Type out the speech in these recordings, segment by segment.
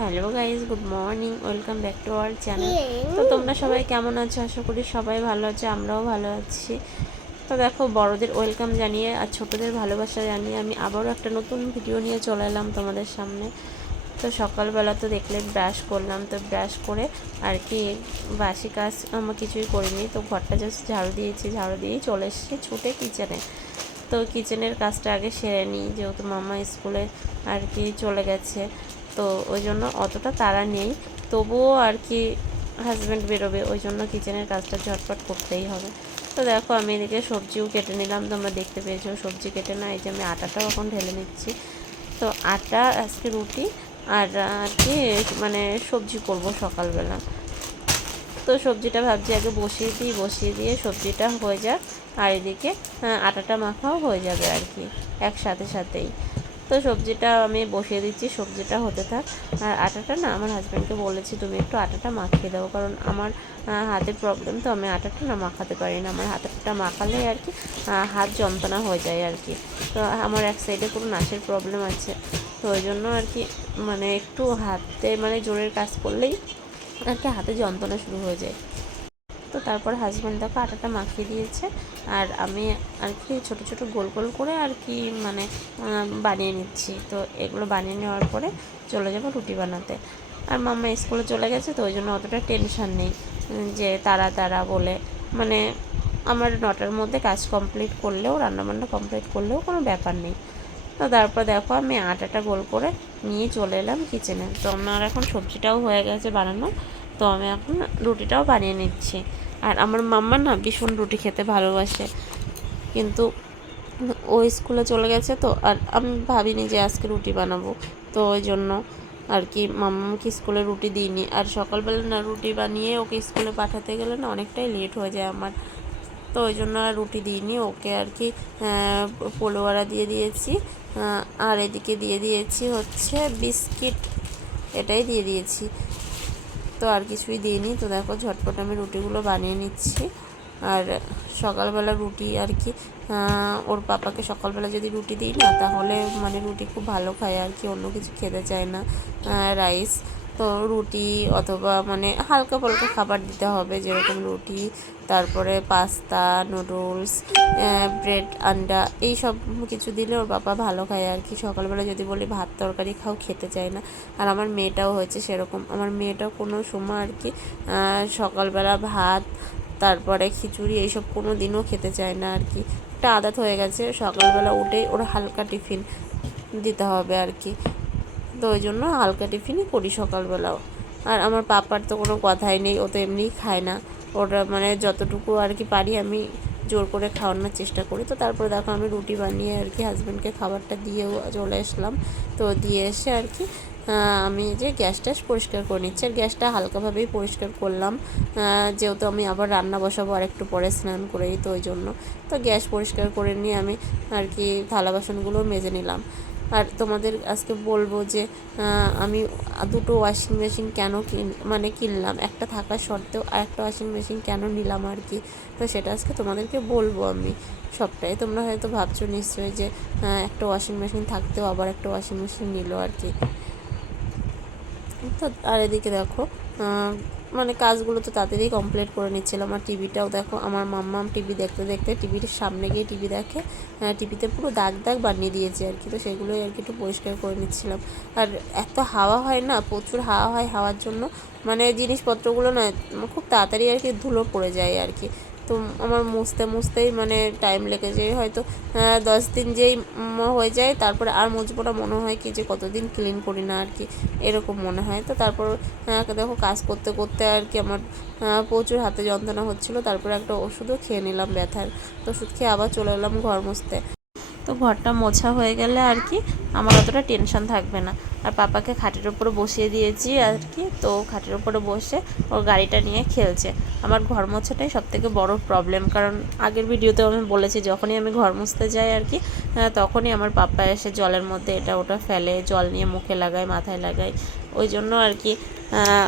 Hello guys, good morning, welcome back to our channel. তো তোমরা সবাই কেমন আছো? আশা করি সবাই ভালো আছে, আমরাও ভালো আছি। তো দেখো, বড়দের ওয়েলকাম জানিয়ে আর ছোটদের ভালোবাসা জানিয়ে আমি আবারও একটা নতুন ভিডিও নিয়ে চলে এলাম তোমাদের সামনে। তো সকালবেলা তো দেখলে ব্রাশ করলাম, তো ব্রাশ করে আর কি বাসি কাজ আমার কিছুই করিনি, তো ঘরটা জাস্ট ঝাড়ু দিয়েছি, ঝাড়ু দিয়েই চলে এসেছি ছুটে কিচেনে। তো কিচেনের কাজটা আগে সেরে নিই, যেহেতু মামা স্কুলে আর কি চলে গেছে, তো ওই জন্য অতটা তাড়া নেই। তবুও আর কি হাজব্যান্ড বেরোবে, ওই জন্য কিচেনের কাজটা ঝটপট করতেই হবে। তো দেখো, আমি এদিকে সবজিও কেটে নিলাম, তোমরা দেখতে পেয়েছো সবজি কেটে না, এই যে আমি আটাটাও এখন ঢেলে নিচ্ছি। তো আটা আজকে রুটি আর কি মানে সবজি করব সকালবেলা। তো সবজিটা ভাবছি আগে বসিয়ে দিয়ে সবজিটা হয়ে যাক, আর এদিকে আটাটা মাখাও হয়ে যাবে আর কি সাথেই। তো সবজিটা আমি বসিয়ে দিচ্ছি, সবজিটা হতে থাক। আর আটাটা না, আমার হাজব্যান্ডকে বলেছি তুমি একটু আটাটা মাখিয়ে দাও, কারণ আমার হাতের প্রবলেম, তো আমি আটাটা না মাখাতে পারি না। আমার হাতটা মাখালে আর কি হাত যন্ত্রণা হয়ে যায় আর কি। তো আমার এক সাইডে কোনো নাচের প্রবলেম আছে, তো ওই জন্য আর কি মানে একটু হাতে মানে জোরের কাজ করলেই আর কি হাতে যন্ত্রণা শুরু হয়ে যায়। তো তারপর হাজব্যান্ড দেখো আটাটা মাখিয়ে দিয়েছে, আর আমি আর কি ছোটো ছোটো গোল গোল করে আর কি মানে বানিয়ে নিচ্ছি। তো এগুলো বানিয়ে নেওয়ার পরে চলে যাবো রুটি বানাতে। আর মাম্মা স্কুলে চলে গেছে, তো ওই জন্য অতটা টেনশান নেই যে তারা বলে মানে আমার 9টার মধ্যে কাজ কমপ্লিট করলেও, রান্নাবান্না কমপ্লিট করলেও কোনো ব্যাপার নেই। তো তারপর দেখো আমি আটাটা গোল করে নিয়ে চলে এলাম কিচেনে। তো আমার এখন সবজিটাও হয়ে গেছে বানানো, তো আমি এখন রুটিটাও বানিয়ে নিচ্ছি। আর আমার মাম্মা না ভীষণ রুটি খেতে ভালোবাসে, কিন্তু ও স্কুলে চলে গেছে, তো আর আমি ভাবিনি যে আজকে রুটি বানাবো, তো ওই জন্য আর কি মাম্মাকে স্কুলে রুটি দিইনি। আর সকালবেলা না রুটি বানিয়ে ওকে স্কুলে পাঠাতে গেলে না অনেকটাই লেট হয়ে যায় আমার, তো ওই জন্য আর রুটি দিইনি ওকে আর কি পোলোয়ারা দিয়ে দিয়েছি। আর এদিকে দিয়ে দিয়েছি হচ্ছে বিস্কিট, এটাই দিয়ে দিয়েছি, তো আর কিছুই দিইনি। তো দেখো ঝটপট আমি রুটিগুলো বানিয়ে নিচ্ছি। আর সকালবেলা রুটি আর কি ওর পাপাকে সকালবেলা যদি রুটি দিই না, তাহলে মানে রুটি খুব ভালো খায় আর কি, অন্য কিছু খেতে চায় না, রাইস। তো রুটি অথবা মানে হালকা পালকা খাবার দিতে হবে, যেরকম রুটি, তারপরে পাস্তা, নুডলস, ব্রেড, আন্ডা, এই সব কিছু দিলে ওর বাবা ভালো খায় আর কি। সকালবেলা যদি বলি ভাত তরকারি খাও, খেতে চায় না। আর আমার মেয়েটাও হয়েছে সেরকম, আমার মেয়েটাও কোনো সময় আর কি সকালবেলা ভাত, তারপরে খিচুড়ি, এইসব কোনো দিনও খেতে চায় না আর কি। একটা আদাত হয়ে গেছে, সকালবেলা উঠেই ওর হালকা টিফিন দিতে হবে আর কি। তো ওই জন্য হালকা টিফিনই করি সকালবেলাও। আর আমার পাপার তো কোনো কথাই নেই, ও তো এমনিই খায় না। ওরা মানে যতটুকু আর কি পারি আমি জোর করে খাওয়ানোর চেষ্টা করি। তো তারপরে দেখো আমি রুটি বানিয়ে আর কি হাজব্যান্ডকে খাবারটা দিয়েও চলে আসলাম। তো দিয়ে এসে আর কি আমি যে গ্যাসটা পরিষ্কার করে নিচ্ছি, আর গ্যাসটা হালকাভাবেই পরিষ্কার করলাম, যেহেতু আমি আবার রান্না বসাবো আর একটু পরে স্নান করেই, তো ওই জন্য। তো গ্যাস পরিষ্কার করে নিয়ে আমি আর কি থালা বাসনগুলো মেজে নিলাম। আর তোমাদের আজকে বলবো যে আমি দুটো ওয়াশিং মেশিন কেন কিনলাম, একটা থাকার সত্ত্বেও আর একটা ওয়াশিং মেশিন কেন নিলাম আর কি। তো সেটা আজকে তোমাদেরকে বলবো আমি সবটাই। তোমরা হয়তো ভাবছো নিশ্চয়ই যে একটা ওয়াশিং মেশিন থাকতেও আবার একটা ওয়াশিং মেশিন নিল আর কি। তো আর এদিকে দেখো মানে কাজগুলো তো তাড়াতাড়ি কমপ্লিট করে নিচ্ছিলাম। আর টিভিটাও দেখো, আমার মাম্মাম টিভি দেখতে দেখতে টিভির সামনে গিয়ে টিভি দেখে, টিভিতে পুরো দাগ দাগ বানিয়ে দিয়েছে আর কি। তো সেগুলোই আর কি একটু পরিষ্কার করে নিচ্ছিলাম। আর এত হাওয়া হয় না, প্রচুর হাওয়া হয়, হাওয়ার জন্য মানে জিনিসপত্রগুলো না খুব তাড়াতাড়ি আর কি ধুলো পড়ে যায় আর কি। তো আমার মুছতেই মানে টাইম লেগে যায়, হয়তো 10 দিন যেই হয়ে যায়, তারপরে আর মুছবো না, মনে হয় কি যে কতদিন ক্লিন করি না আর কি, এরকম মনে হয়। তো তারপর দেখো কাজ করতে করতে আর কি আমার প্রচুর হাতে যন্ত্রণা হচ্ছিলো, তারপরে একটা ওষুধও খেয়ে নিলাম ব্যথার। তো ওষুধ খেয়ে আবার চলে এলাম ঘর মুছতে। তো ঘরটা মোছা হয়ে গেলে আর কি আমার অতটা টেনশন থাকবে না। আর পাপাকে খাটের উপরে বসিয়ে দিয়েছি আর কি, তো খাটের উপরে বসে ওর গাড়িটা নিয়ে খেলছে। আমার ঘর মোছাটাই সবথেকে বড় প্রবলেম, কারণ আগের ভিডিওতেও আমি বলেছি যখনই আমি ঘর মুছতে যাই আর কি তখনই আমার পাপা এসে জলের মধ্যে এটা ওটা ফেলে, জল নিয়ে মুখে লাগায়, মাথায় লাগায়। ওই জন্য আর কি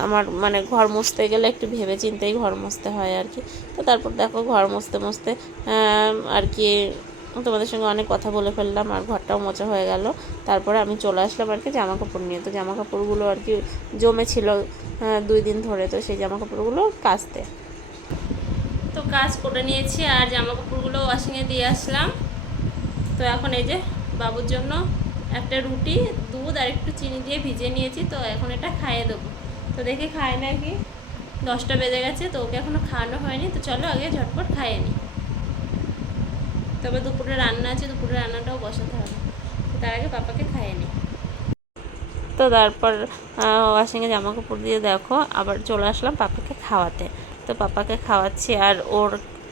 আমার মানে ঘর মুছতে গেলে একটু ভেবে চিন্তেই ঘর মুছতে হয় আর কি। তো তারপর দেখো ঘর মুছতে মুছতে আর কি তোমাদের সঙ্গে অনেক কথা বলে ফেললাম আর ঘরটাও মোছা হয়ে গেল। তারপরে আমি চলে আসলাম আর কি জামা কাপড় নিয়ে। তো জামা কাপড়গুলো আর কি জমেছিল 2 দিন ধরে, তো সেই জামা কাপড়গুলো কাচতে। তো কাজ করে নিয়েছি আর জামা কাপড়গুলো ওয়াশিংয়ে দিয়ে আসলাম। তো এখন এই যে বাবুর জন্য একটা রুটি, দুধ আর একটু চিনি দিয়ে ভিজিয়ে নিয়েছি, তো এখন এটা খাইয়ে দেবো। তো দেখে খায় নাকি, 10টা বেজে গেছে, তো ওকে এখনও খাওয়ানো হয়নি। তো চলো আগে ঝটপট খাইয়ে নিই। তবে দুপুরে রান্না আছে, দুপুরে রান্নাটাও বসাতে হবে, তার আগে পাপাকে খাইয়ে নিই। তো তারপর ওয়াশিংয়ে জামা কাপড় দিয়ে দেখো আবার চলে আসলাম পাপাকে খাওয়াতে। তো পাপাকে খাওয়াচ্ছি আর ওর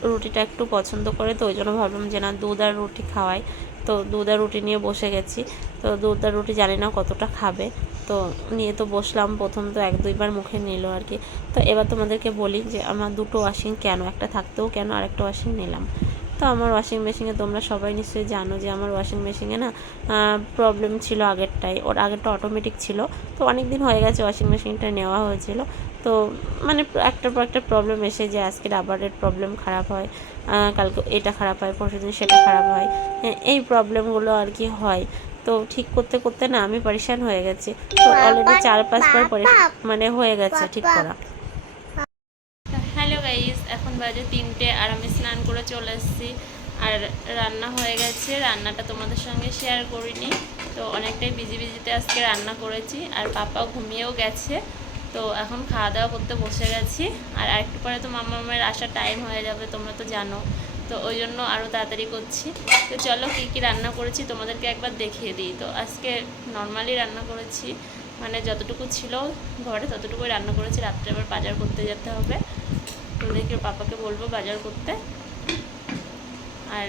রুটিটা একটু পছন্দ করে, তো ওই জন্য ভাবলাম যে না দুধ আর রুটি খাওয়াই। তো দুধ আর রুটি নিয়ে বসে গেছি। তো দুধ আর রুটি জানি না কতটা খাবে, তো নিয়ে তো বসলাম। প্রথম তো 1-2 বার মুখে নিল আর কি। তো এবার তোমাদেরকে বলি যে আমার দুটো ওয়াশিং কেন, একটা থাকতেও কেন আরেকটা ওয়াশিং নিলাম। তো আমার ওয়াশিং মেশিনে তোমরা সবাই নিশ্চয়ই জানো যে আমার ওয়াশিং মেশিনে না প্রবলেম ছিল আগেরটাই। ওর আগেরটা অটোমেটিক ছিল, তো অনেক দিন হয়ে গেছে ওয়াশিং মেশিনটা নেওয়া হয়েছিল। তো মানে একটার পর একটা প্রবলেম এসে যায়। আজকের আবার এর প্রবলেম খারাপ হয়, কালকে এটা খারাপ হয়, পরশুদিন সেটা খারাপ হয়। এই প্রবলেমগুলো আর কি হয়। তো ঠিক করতে করতে না আমি পরেশান হয়ে গেছি। তো অলরেডি 4-5 বার মানে হয়ে গেছে ঠিক করা। হ্যালো গাইস, এখন বাজে 3টে আর আমি স্নান করে চলে এসেছি। আর রান্না হয়ে গেছে, রান্নাটা তোমাদের সঙ্গে শেয়ার করিনি। তো অনেকটাই বিজিতে আজকে রান্না করেছি আর পাপাও ঘুমিয়েও গেছে। তো এখন খাওয়া দাওয়া করতে বসে গেছি। আর একটু পরে তো মামামের আসার টাইম হয়ে যাবে, তোমরা তো জানো। তো ওই জন্য আরও তাড়াতাড়ি করছি। তো চলো কী কী রান্না করেছি তোমাদেরকে একবার দেখিয়ে দিই। তো আজকে নর্মালি রান্না করেছি, মানে যতটুকু ছিল ঘরে ততটুকুই রান্না করেছি। রাত্রে আবার বাজার করতে যেতে হবে, তো দেখি পাপাকে বলবো বাজার করতে। আর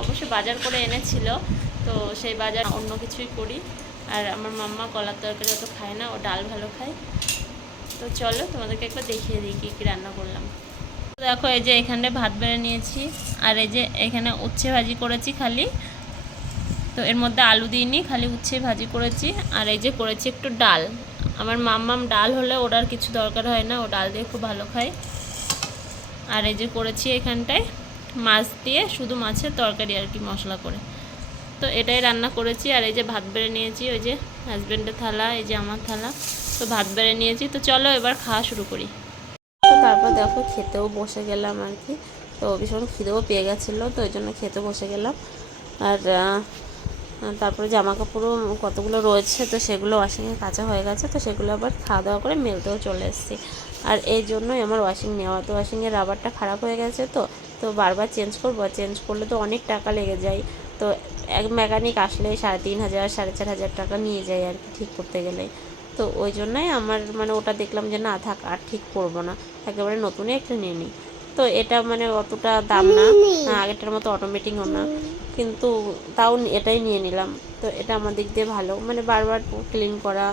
অবশ্য বাজার করে এনেছিল, তো সেই বাজার অন্য কিছুই করি। আর আমার মাম্মা কলার তরকারি অত খায় না, ও ডাল ভালো খায়। তো চলো তোমাদেরকে একবার দেখিয়ে দিই কী কী রান্না করলাম। তো দেখো এই যে এখানে ভাত বেড়ে নিয়েছি, আর এই যে এখানে উচ্ছে ভাজি করেছি খালি। তো এর মধ্যে আলু দিইনি, খালি উচ্ছে ভাজি করেছি। আর এই যে করেছি একটু ডাল। আমার মাম্মাম ডাল হলে ওর আর কিছু দরকার হয় না, ও ডাল দিয়ে খুব ভালো খায়। আর এই যে করেছি এখানটায় মাছ দিয়ে, শুধু মাছের তরকারি আর কি মশলা করে। তো এটাই রান্না করেছি। আর এই যে ভাত বেড়ে নিয়েছি, ওই যে হাজব্যান্ডের থালা, এই যে আমার থালা। তো ভাত বেড়ে নিয়েছি, তো চলো এবার খাওয়া শুরু করি। তো তারপর দেখো খেতেও বসে গেলাম আর কি। তো ভীষণ খিদেও পেয়ে গেছিলো, তো ওই জন্য খেতে বসে গেলাম। আর তারপরে জামা কাপড়ও কতগুলো রয়েছে, তো সেগুলো ওয়াশিংয়ে কাচা হয়ে গেছে। তো সেগুলো আবার খাওয়া দাওয়া করে মেলতেও চলে এসেছি। আর এই জন্যই আমার ওয়াশিং নেওয়া। তো ওয়াশিংয়ের রাবারটা খারাপ হয়ে গেছে, তো বারবার চেঞ্জ করবো। চেঞ্জ করলে তো অনেক টাকা লেগে যায়। তো এক মেকানিক আসলে 3,500 4,500 টাকা নিয়ে যায় আর কি ঠিক করতে গেলে। তো ওই জন্যই আমার মানে ওটা দেখলাম যে না থাক, আর ঠিক করবো না, একেবারে নতুনই একটা নিয়ে নিই। তো এটা মানে অতটা দাম না, আগেরটার মতো অটোমেটিকও না, কিন্তু তাও এটাই নিয়ে নিলাম। তো এটা আমার দিক দিয়ে ভালো, মানে বারবার ক্লিন করা।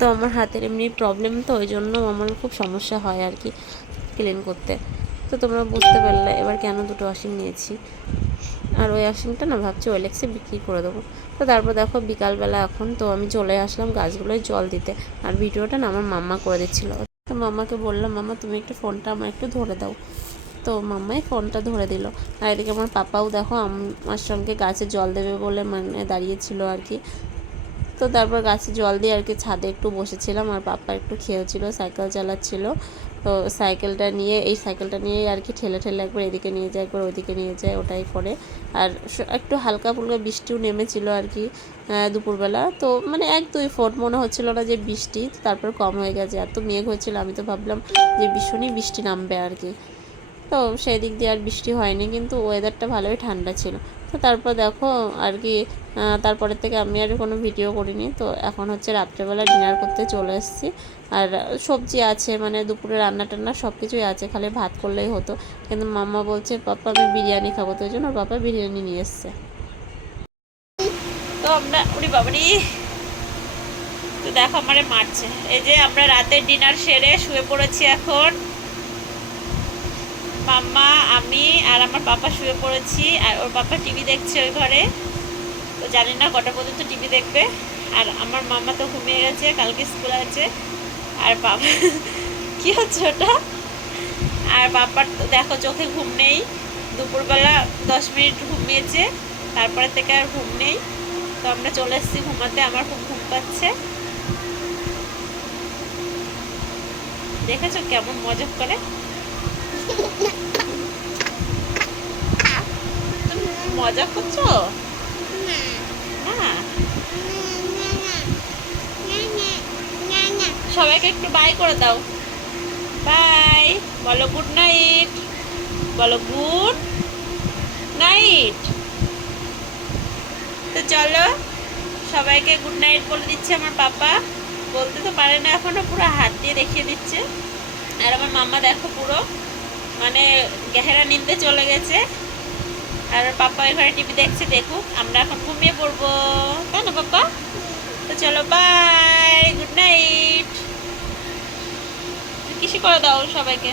তো আমার হাতের এমনি প্রবলেম, তো ওই জন্য আমার খুব সমস্যা হয় আর কি ক্লিন করতে। তো তোমরা বুঝতে পারলে এবার কেন দুটো ওয়াশিং নিয়েছি। আর ওই ওয়াশিংটা না ভাবছি ওয়েলেক্সে বিক্রি করে দেবো। তো তারপর দেখো বিকালবেলা এখন তো আমি চলে আসলাম গাছগুলোয় জল দিতে। আর ভিডিওটা না আমার মাম্মা করে দিচ্ছিলো। তো মাম্মাকে বললাম, মাম্মা তুমি একটু ফোনটা আমার একটু ধরে দাও। তো মাম্মাই ফোনটা ধরে দিল। আর এদিকে আমার পাপাও দেখো আমার সঙ্গে গাছে জল দেবে বলে মানে দাঁড়িয়েছিল আর কি। তো তারপর গাছে জল দিয়ে আর কি ছাদে একটু বসেছিলাম। আর পাপা একটু খেয়েছিল, সাইকেল চালাচ্ছিল। তো এই সাইকেলটা নিয়েই আর কি ঠেলে ঠেলে একবার এদিকে নিয়ে যায়, একবার ওইদিকে নিয়ে যায়, ওটাই করে। আর একটু হালকা ফুলকা বৃষ্টিও নেমেছিল আর কি দুপুরবেলা। তো মানে 1-2 ফোঁট মনে হচ্ছিল না যে বৃষ্টি, তারপর কম হয়ে গেছে। এত মেঘ হয়েছিল, আমি তো ভাবলাম যে ভীষণই বৃষ্টি নামবে আর কি। তো সেই দিক দিয়ে আর বৃষ্টি হয়নি, কিন্তু ওয়েদারটা ভালোই ঠান্ডা ছিল। তো তারপর দেখো আর কি তারপরের থেকে আমি আর কোনো ভিডিও করিনি। তো এখন হচ্ছে রাত্রেবেলা ডিনার করতে চলে এসেছি। আর সবজি আছে, মানে দুপুরে রান্না টান্না সব কিছুই আছে, খালি ভাত করলেই হতো। কিন্তু মাম্মা বলছে পাপা আমি বিরিয়ানি খাবো, তো ওই জন্য পাপা বিরিয়ানি নিয়ে এসছে। তো আমরা উড়ি বাবারি, তো দেখো আমারে মারছে। এই যে আমরা রাতের ডিনার সেরে শুয়ে পড়েছি এখন। মাম্মা, আমি আর আমার পাপা শুয়ে পড়েছি। আর ওর পাপা টিভি দেখছে ওই ঘরে। তো জানি না কটা পর্যন্ত টিভি দেখবে। আর আমার মাম্মা তো ঘুমিয়ে গেছে, কালকে স্কুল আছে। আর বাবা কি হচ্ছে ওটা? আর বাবার তো দেখো চোখে ঘুম নেই, দুপুরবেলা 10 মিনিট ঘুমিয়েছে। তারপরে থেকে আর ঘুম নেই। তো আমরা চলে এসেছি ঘুমাতে, আমার খুব ঘুম পাচ্ছে। দেখেছো কেমন মজা করে? তুমি মজা করছো না? সবাইকে একটু বাই করে দাও। বাই বলো, গুড নাইট বলো, গুড নাইট। তো চলো সবাইকে গুড নাইট বলে দিচ্ছে আমার পাপা। বলতে তো পারে না এখনো, পুরো হাত দিয়ে দেখিয়ে দিচ্ছে। আর আমার মাম্মা দেখো পুরো মানে গেহেরা নিন্দে চলে গেছে। আর পাপা এখানে টিভি দেখছে, দেখুক, আমরা এখন ঘুমিয়ে পড়বো, তাই না পাপা? তো চলো বাই, গুড নাইট। কিসে করে দাও সবাইকে।